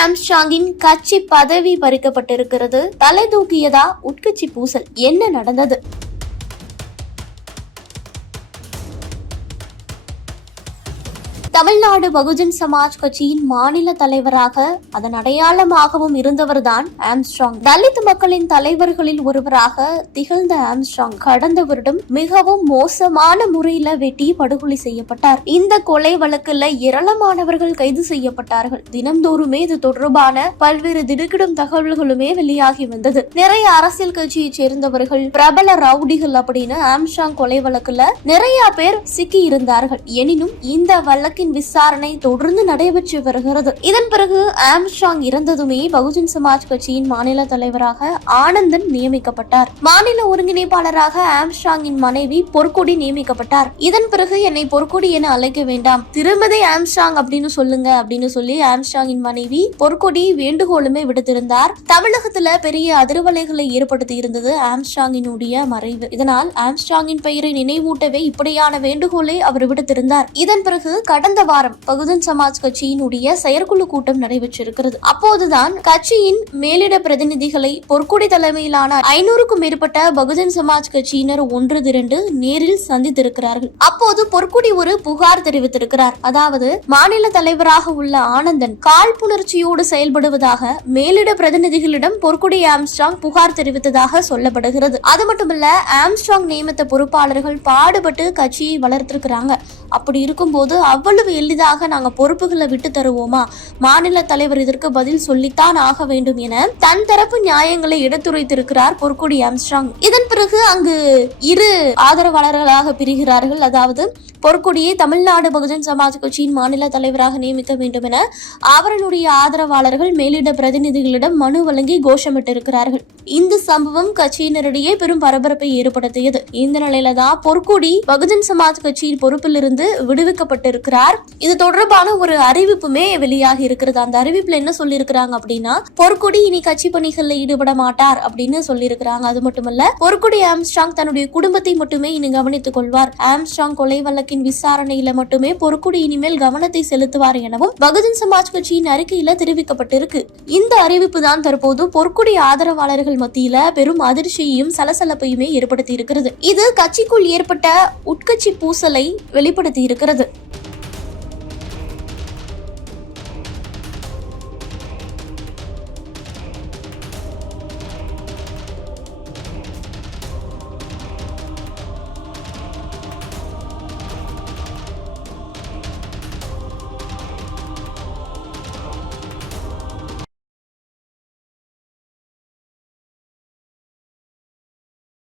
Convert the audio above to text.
ஆம்ஸ்டாங்கின் கட்சி பதவி பறிக்கப்பட்டிருக்கிறது. தலை தூக்கியதா உட்கட்சி பூசல். என்ன நடந்தது? தமிழ்நாடு பகுஜன் சமாஜ் கட்சியின் மாநில தலைவராக அதன் அடையாளமாகவும் இருந்தவர்தான் ஆம்ஸ்ட்ராங். தலித் மக்களின் தலைவர்களில் ஒருவராக திகழ்ந்த ஆம்ஸ்ட்ராங் கடந்த வருடம் மிகவும் மோசமான முறையில வெட்டி படுகொலை செய்யப்பட்டார். இந்த கொலை வழக்குல ஏராளமானவர்கள் கைது செய்யப்பட்டார்கள். தினம்தோறுமே இது தொடர்பான பல்வேறு திடுக்கிடும் தகவல்களுமே வெளியாகி வந்தது. நிறைய அரசியல் கட்சியைச் சேர்ந்தவர்கள் பிரபல ரவுடிகள் அப்படின்னு ஆம்ஸ்ட்ராங் கொலை வழக்குல நிறைய பேர் சிக்கி இருந்தார்கள் எனினும் இந்த வழக்கின் விசாரணை தொடர்ந்து நடைபெற்று வருகிறது. இதன் பிறகு ஆம்ஸ்ட்ராங் இறந்ததுமே பகுஜன் சமாஜ் கட்சியின் மாநில தலைவராக ஆனந்தன் நியமிக்கப்பட்டார். மாநில ஒருங்கிணைப்பாளராக ஆம்ஸ்ட்ராங்கின் மனைவி பொற்கொடி நியமிக்கப்பட்டார். இதன் பிறகு என்னை பொற்கொடி என அழைக்க வேண்டாம். திருமதி ஆம்ஸ்ட்ராங் அப்படின்னு சொல்லுங்க அப்படின்னு சொல்லி ஆம்ஸ்ட்ராங்கின் மனைவி பொற்கொடி வேண்டுகோளுமே விடுத்திருந்தார். தமிழகத்துல பெரிய அதிர்வலைகளை ஏற்படுத்தி இருந்தது ஆம்ஸ்ட்ராங்கினுடைய மறைவு. இதனால் ஆம்ஸ்ட்ராங்கின் பெயரை நினைவூட்டவே இப்படியான வேண்டுகோளை அவர் விடுத்திருந்தார். இதன் பிறகு கடந்த வாரம் பகுஜன் சமாஜ் கட்சியினுடைய செயற்குழு கூட்டம் நடைபெற்றிருக்கிறது. அப்போதுதான் கட்சியின் மேலிட பிரதிநிதிகளை பொற்கொடி தலைமையிலான ஐநூறுக்கும் மேற்பட்ட பகுஜன் சமாஜ் கட்சியினர் ஒன்று திரண்டு நேரில் சந்தித்திருக்கிறார்கள். அப்போது பொற்குடி ஒரு புகார் தெரிவித்திருக்கிறார். அதாவது மாநில தலைவராக உள்ள ஆனந்தன் காழ்ப்புணர்ச்சியோடு செயல்படுவதாக மேலிட பிரதிநிதிகளிடம் பொற்குடி ஆம்ஸ்டாங் புகார் தெரிவித்ததாக சொல்லப்படுகிறது. அது மட்டுமல்ல ஆம்ஸ்டாங் நியமித்த பொறுப்பாளர்கள் பாடுபட்டு கட்சியை வளர்த்திருக்கிறாங்க. அப்படி இருக்கும்போது அவ்வளவு எளிதாக நாங்க பொறுப்புகளை விட்டு தருவோமா? மாநில தலைவர் இதற்கு பதில் சொல்லித்தான் ஆக வேண்டும் என தன் தரப்பு நியாயங்களை எடுத்துரைத்திருக்கிறார் பொற்கொடி ஆம்ஸ்ட்ராங். இதன் பிறகு அங்கு இரு ஆதரவாளர்களாக பிரிகிறார்கள். அதாவது பொற்கொடியை தமிழ்நாடு பகுஜன் சமாஜ் கட்சியின் மாநில தலைவராக நியமிக்க வேண்டும் என அவர்களுடைய ஆதரவாளர்கள் மேலிட பிரதிநிதிகளிடம் மனு வழங்கி கோஷமிட்டிருக்கிறார்கள். இந்த சம்பவம் கட்சியினரிடையே பெரும் பரபரப்பை ஏற்படுத்தியது. இந்த நிலையில தான் பொற்கொடி பகுஜன் சமாஜ் கட்சியின் பொறுப்பிலிருந்து விடுவிக்கப்பட்டிருக்கிறார். இது தொடர்பான ஒரு அறிவிப்புமே வெளியாகி இருக்கிறது. அந்த அறிவிப்புல என்ன சொல்லியிருக்கிறாங்க அப்படின்னா பொற்கொடி இனி கட்சி பணிகளில் ஈடுபட மாட்டார் அப்படின்னு சொல்லியிருக்கிறாங்க. அது மட்டுமல்ல பொற்கொடி ஆம்ஸ்ட்ராங் தன்னுடைய குடும்பத்தை மட்டுமே இனி கவனித்துக் கொள்வார். ஆம்ஸ்ட்ராங் கொலை வழக்கின் விசாரணையில மட்டுமே பொறுக்குடி இனிமேல் கவனத்தை செலுத்துவார் எனவும் பகுஜன் சமாஜ் கட்சியின் அறிக்கையில தெரிவிக்கப்பட்டிருக்கு. இந்த அறிவிப்பு தான் தற்போது பொற்குடி ஆதரவாளர்கள் மத்தியில பெரும் அதிர்ச்சியையும் சலசலப்பையுமே ஏற்படுத்தி இருக்கிறது இது கட்சிக்குள் ஏற்பட்ட உட்கட்சி பூசலை வெளிப்படுத்தி இருக்கிறது